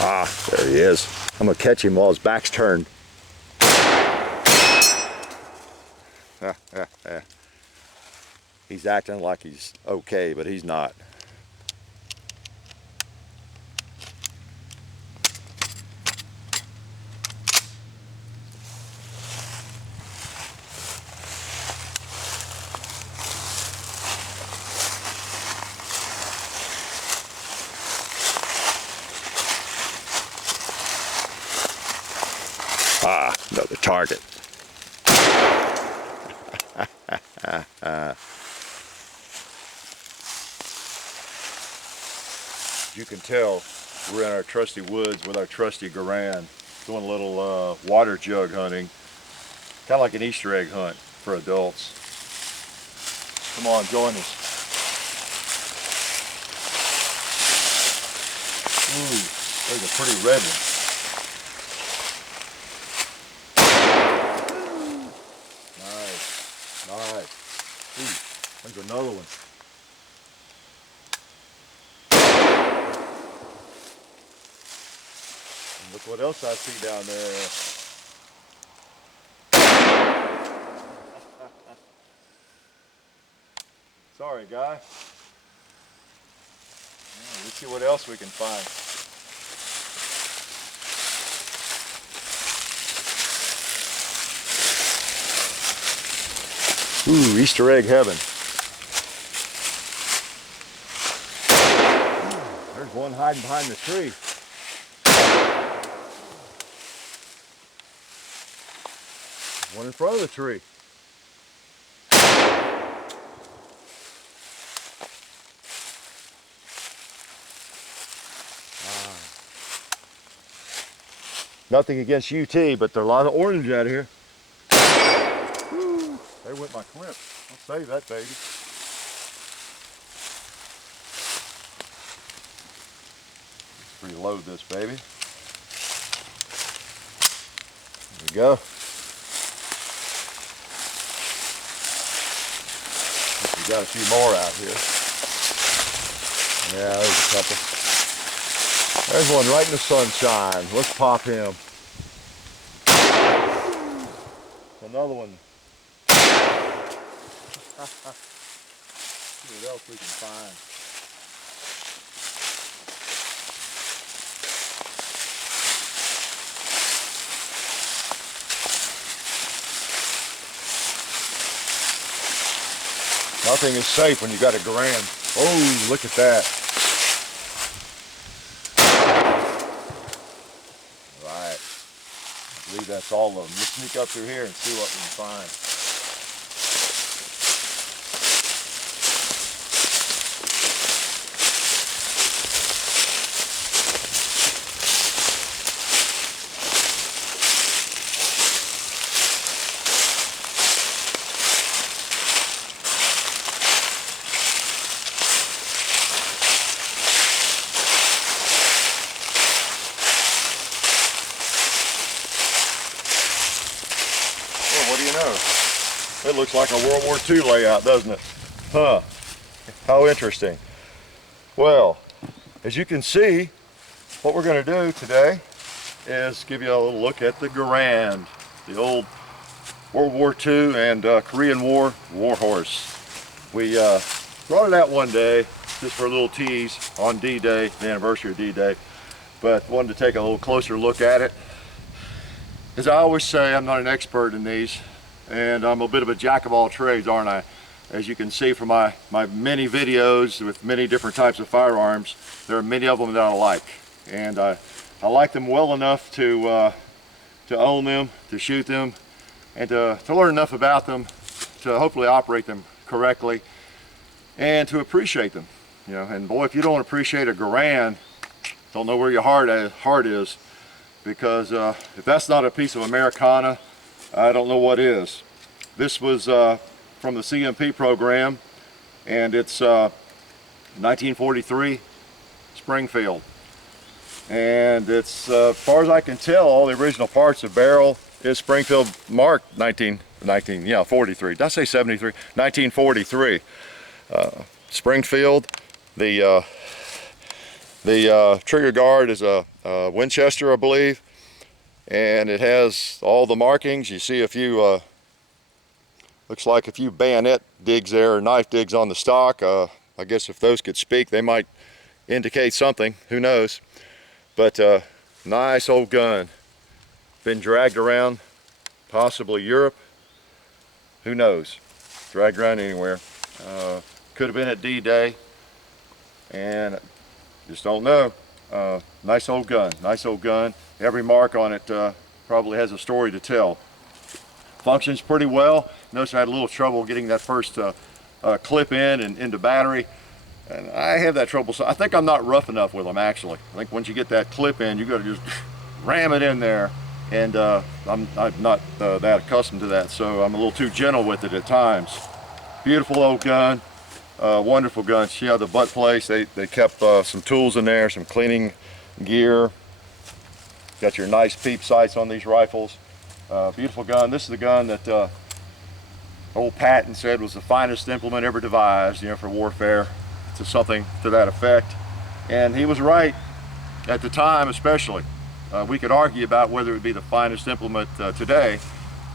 Ah, there he is. I'm gonna catch him while his back's turned. He's acting like he's okay, but he's not. Ah, another target. You can tell we're in our trusty woods with our trusty Garand, doing a little water jug hunting, kind of like an Easter egg hunt for adults. Come on, join us. Ooh, there's a pretty red one. Nice. Ooh, there's another one. And look what else I see down there. Sorry, guy. Yeah, let's see what else we can find. Ooh, Easter egg heaven. There's one hiding behind the tree. One in front of the tree. Nothing against UT, but there are a lot of orange out here. Woo, there went my clip. I'll save that baby. Let's reload this baby. There we go. We got a few more out here. Yeah, there's a couple. There's one right in the sunshine. Let's pop him. Another one. See what else we can find. Nothing is safe when you got a Garand. Oh, look at that. Right. I believe that's all of them. Let's sneak up through here and see what we can find. What do you know? It looks like a World War II layout, doesn't it? Huh. How interesting. Well, as you can see, what we're going to do today is give you a little look at the Garand, the old World War II and Korean War warhorse. We brought it out one day just for a little tease on D-Day, the anniversary of D-Day, but wanted to take a little closer look at it. As I always say, I'm not an expert in these, and I'm a bit of a jack of all trades, aren't I? As you can see from my many videos with many different types of firearms, there are many of them that I like. And I like them well enough to own them, to shoot them, and to learn enough about them to hopefully operate them correctly and to appreciate them. You know, and boy, if you don't appreciate a Garand, don't know where your heart is. Because if that's not a piece of Americana, I don't know what is. This was from the CMP program, and it's 1943 Springfield. And it's, as far as I can tell, all the original parts, the barrel is Springfield marked 43. Did I say 73? 1943. Springfield. The trigger guard is a Winchester, I believe, and it has all the markings. You see a few, looks like a few bayonet digs there, or knife digs on the stock. I guess if those could speak, they might indicate something, who knows. But nice old gun. Been dragged around, possibly Europe, who knows. Dragged around anywhere. Could have been at D-Day, and just don't know. Nice old gun, nice old gun. Every mark on it probably has a story to tell. Functions pretty well. Notice I had a little trouble getting that first clip in and into battery. And I have that trouble, so I think I'm not rough enough with them actually. I think once you get that clip in, you got to just ram it in there. And I'm not that accustomed to that, so I'm a little too gentle with it at times. Beautiful old gun, wonderful gun. See how the butt place, they kept some tools in there, some cleaning gear. Got your nice peep sights on these rifles. Beautiful gun. This is the gun that old Patton said was the finest implement ever devised, you know, for warfare. To something to that effect, and he was right at the time. Especially we could argue about whether it would be the finest implement today,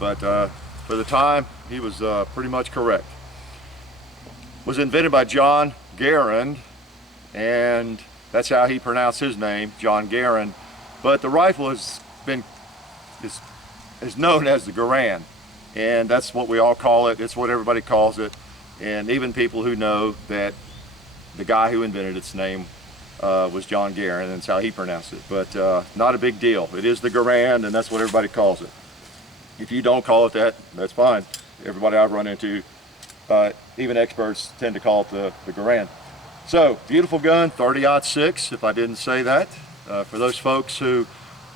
but for the time he was pretty much correct. Was invented by John Garand, and that's how he pronounced his name, John Garand. But the rifle is known as the Garand, and that's what we all call it. It's what everybody calls it, and even people who know that the guy who invented its name was John Garand, and that's how he pronounced it. But not a big deal. It is the Garand, and that's what everybody calls it. If you don't call it that, that's fine. Everybody I've run into, even experts, tend to call it the Garand. So, beautiful gun, 30-06, if I didn't say that. For those folks who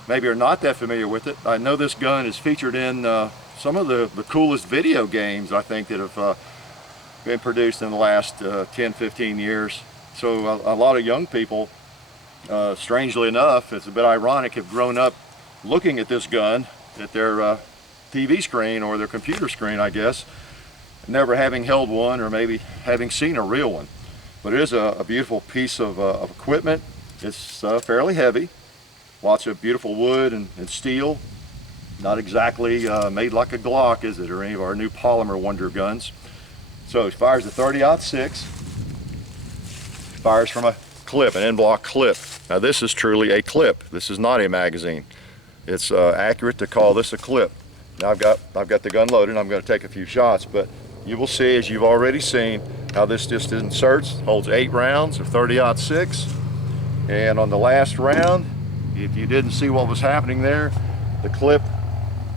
maybe are not that familiar with it, I know this gun is featured in some of the coolest video games, I think, that have been produced in the last 10-15 years. So a lot of young people, strangely enough, it's a bit ironic, have grown up looking at this gun at their TV screen or their computer screen, I guess, never having held one or maybe having seen a real one. But it is a beautiful piece of equipment. It's fairly heavy, lots of beautiful wood and steel. Not exactly made like a Glock, is it, or any of our new polymer wonder guns. So it fires a 30-06, fires from a clip, an en-bloc clip. Now this is truly a clip. This is not a magazine. It's accurate to call this a clip. Now I've got the gun loaded, and I'm going to take a few shots, but you will see, as you've already seen, how this just inserts, holds 8 rounds of 30-06, and on the last round, if you didn't see what was happening there, the clip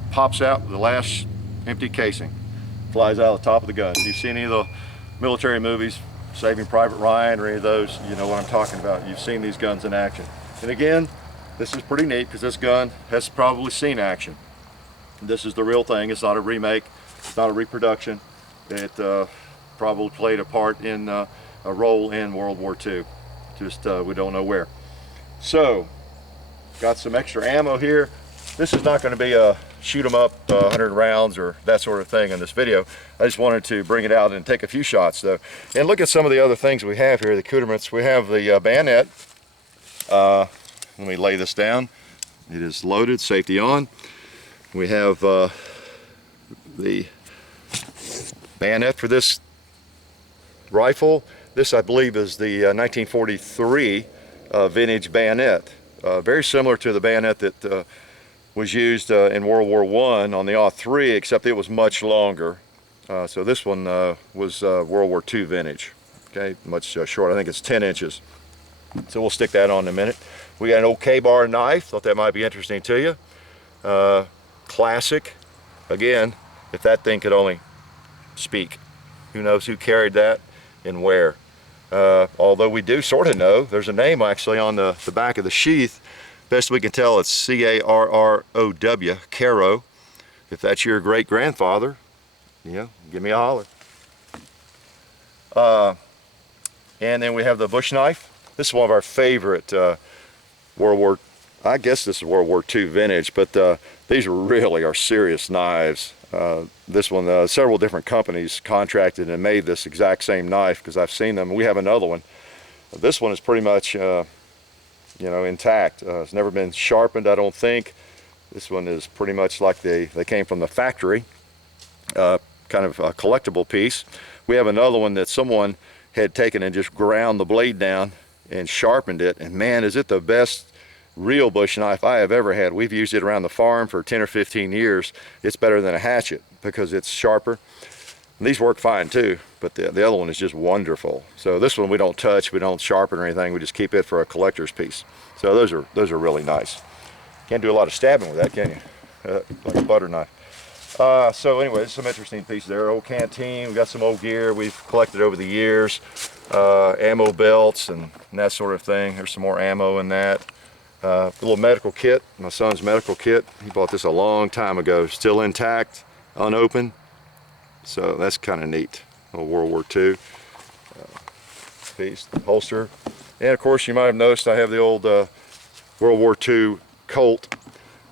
pops out with the last empty casing. Flies out of the top of the gun. If you've seen any of the military movies, Saving Private Ryan or any of those, you know what I'm talking about. You've seen these guns in action. And again, this is pretty neat because this gun has probably seen action. This is the real thing. It's not a remake. It's not a reproduction. It probably played a part in a role in World War II. Just we don't know where. So, got some extra ammo here. This is not going to be a shoot 'em up 100 rounds or that sort of thing in this video. I just wanted to bring it out and take a few shots though. And look at some of the other things we have here, the accoutrements. We have the bayonet. Let me lay this down. It is loaded, safety on. We have the bayonet for this rifle. This, I believe, is the 1943 vintage bayonet. Very similar to the bayonet that was used in World War I on the AW-3, except it was much longer. So this one was World War II vintage. Okay, much short. I think it's 10 inches. So we'll stick that on in a minute. We got an old K-bar knife. Thought that might be interesting to you. Classic. Again, if that thing could only speak. Who knows who carried that and where. Although we do sort of know, there's a name actually on the back of the sheath. Best we can tell, it's C-A-R-R-O-W, Caro. If that's your great-grandfather, you know, give me a holler. And then we have the bush knife. This is one of our favorite I guess this is World War II vintage, but these really are serious knives. This one, several different companies contracted and made this exact same knife because I've seen them. We have another one. This one is pretty much you know, intact. It's never been sharpened, I don't think. This one is pretty much like they came from the factory, kind of a collectible piece. We have another one that someone had taken and just ground the blade down and sharpened it, and man, is it the best real bush knife I have ever had. We've used it around the farm for 10 or 15 years. It's better than a hatchet because it's sharper. And these work fine too, but the other one is just wonderful. So this one we don't touch, we don't sharpen or anything, we just keep it for a collector's piece. So those are really nice. Can't do a lot of stabbing with that, can you? Like a butter knife. So anyway, some interesting pieces there. Old canteen, we got some old gear we've collected over the years. Ammo belts and that sort of thing. There's some more ammo in that. A little medical kit, my son's medical kit. He bought this a long time ago, still intact, unopened. So that's kind of neat. A little World War II piece, holster. And of course you might have noticed I have the old World War II Colt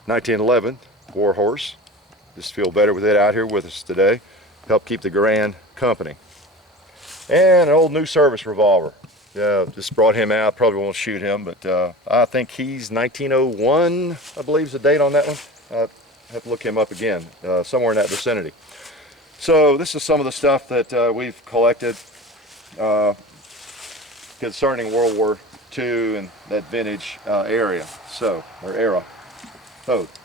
1911 warhorse. Just feel better with it out here with us today. Help keep the Garand company. And an old new service revolver. Just brought him out, probably won't shoot him, but I think he's 1901, I believe is the date on that one. I have to look him up again, somewhere in that vicinity. So this is some of the stuff that we've collected concerning World War II and that vintage era. So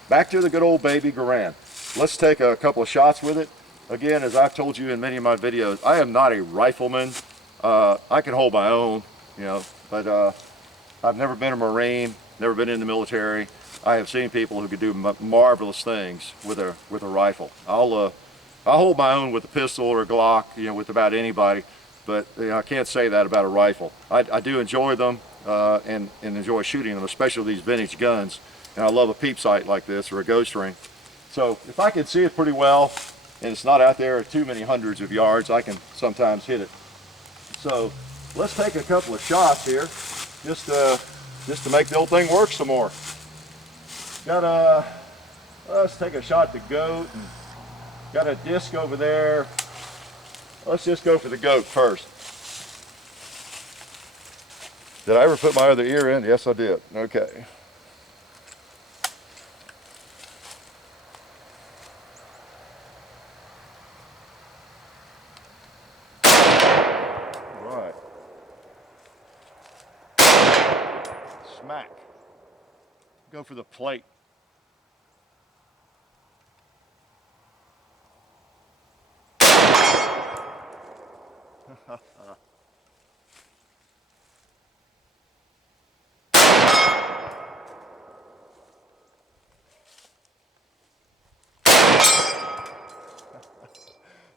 back to the good old baby Garand. Let's take a couple of shots with it. Again, as I've told you in many of my videos, I am not a rifleman. I can hold my own, you know, but I've never been a Marine, never been in the military. I have seen people who could do marvelous things with a rifle. I'll hold my own with a pistol or a Glock, you know, with about anybody, but you know, I can't say that about a rifle. I do enjoy them and enjoy shooting them, especially these vintage guns. And I love a peep sight like this or a ghost ring. So if I can see it pretty well and it's not out there too many hundreds of yards, I can sometimes hit it. So let's take a couple of shots here just to make the old thing work some more. Let's take a shot at the goat. And got a disc over there. Let's just go for the goat first. Did I ever put my other ear in? Yes, I did. Okay. Right. Smack. Go for the plate.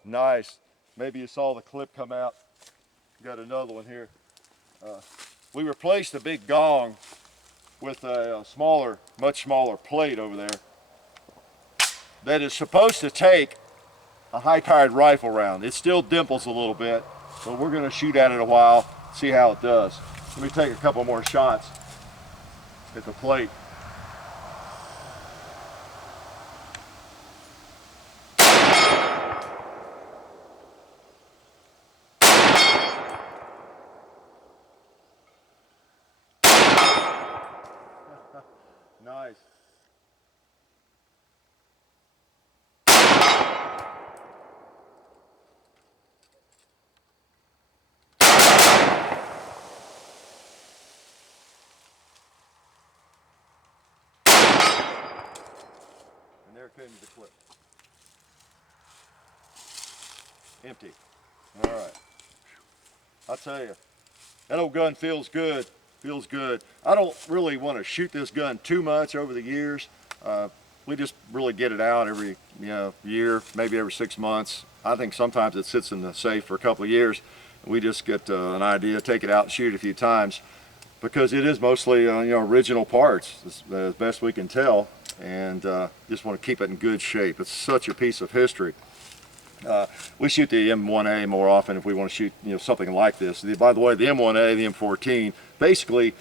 Nice. Maybe you saw the clip come out. Got another one here. We replaced the big gong with a smaller, much smaller plate over there that is supposed to take a high-powered rifle round. It still dimples a little bit, but we're going to shoot at it a while, see how it does. Let me take a couple more shots at the plate. Nice. And there came the clip. Empty. All right. I'll tell you, that old gun feels good. Feels good. I don't really want to shoot this gun too much over the years. We just really get it out every year, maybe every 6 months. I think sometimes it sits in the safe for a couple of years. We just get an idea, take it out and shoot it a few times, because it is mostly original parts as best we can tell, and just want to keep it in good shape. It's such a piece of history. We shoot the M1A more often if we want to shoot something like this. By the way, the M1A, the M14, basically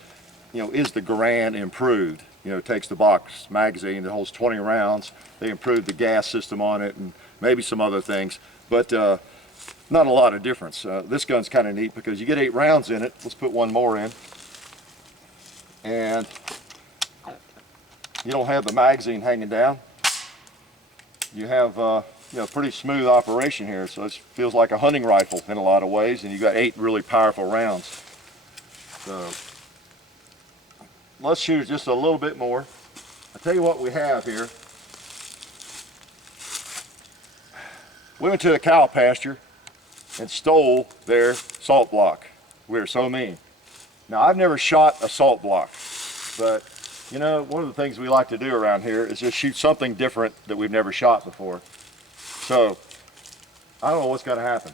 is the Garand improved. It takes the box magazine that holds 20 rounds. They improved the gas system on it and maybe some other things, but not a lot of difference. This gun's kind of neat because you get 8 rounds in it. Let's put one more in. and you don't have the magazine hanging down. You have you know, pretty smooth operation here, so it feels like a hunting rifle in a lot of ways, and you got 8 really powerful rounds. So let's shoot just a little bit more. I'll tell you what we have here. We went to a cow pasture and stole their salt block. We were so mean. Now, I've never shot a salt block, but you know, one of the things we like to do around here is just shoot something different that we've never shot before. So I don't know what's going to happen,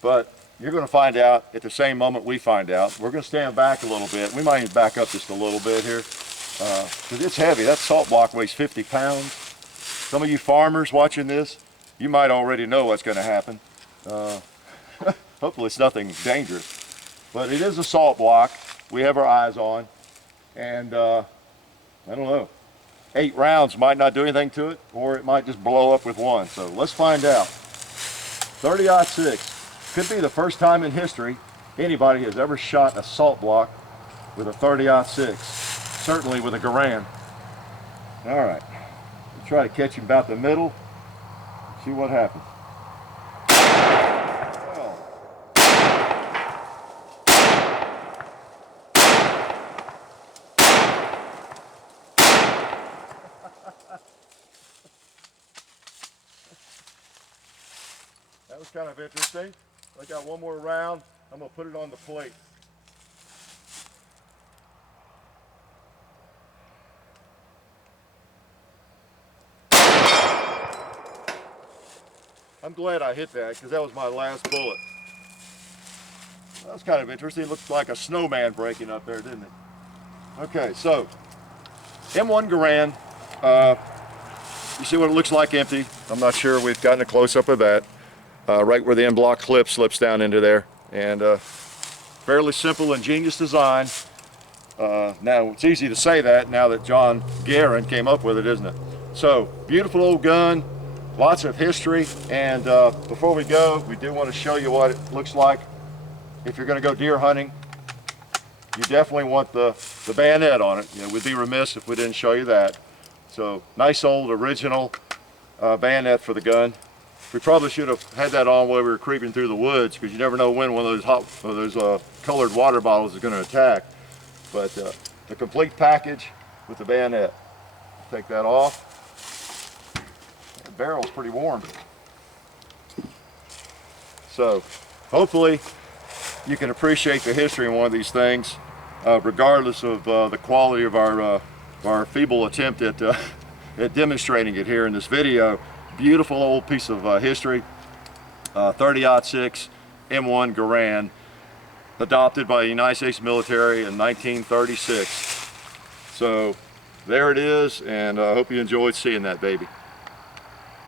but you're going to find out at the same moment we find out. We're going to stand back a little bit. We might even back up just a little bit here, because it's heavy. That salt block weighs 50 pounds. Some of you farmers watching this, you might already know what's going to happen. Hopefully it's nothing dangerous. But it is a salt block we have our eyes on, and I don't know, 8 rounds might not do anything to it, or it might just blow up with one. So let's find out. 30-06 could be the first time in history anybody has ever shot a salt block with a 30-06, certainly with a Garand. All right, we'll try to catch him about the middle, see what happens. That was kind of interesting. I got one more round. I'm going to put it on the plate. I'm glad I hit that because that was my last bullet. That was kind of interesting. It looked like a snowman breaking up there, didn't it? Okay, so M1 Garand. You see what it looks like empty. I'm not sure we've gotten a close-up of that. Right where the end block clip slips down into there, and fairly simple, ingenious design. Now it's easy to say that now that John Garand came up with it, isn't it? So beautiful old gun, lots of history, and before we go, we do want to show you what it looks like if you're going to go deer hunting. You definitely want the bayonet on it. You know, we'd be remiss if we didn't show you that. So nice old original bayonet for the gun. We probably should have had that on while we were creeping through the woods, because you never know when one of those colored water bottles is going to attack. But the complete package with the bayonet. Take that off. The barrel's pretty warm. So hopefully you can appreciate the history in one of these things, regardless of the quality of our feeble attempt at demonstrating it here in this video. Beautiful old piece of history, 30-06 M1 Garand, adopted by the United States military in 1936. So there it is, and I hope you enjoyed seeing that baby.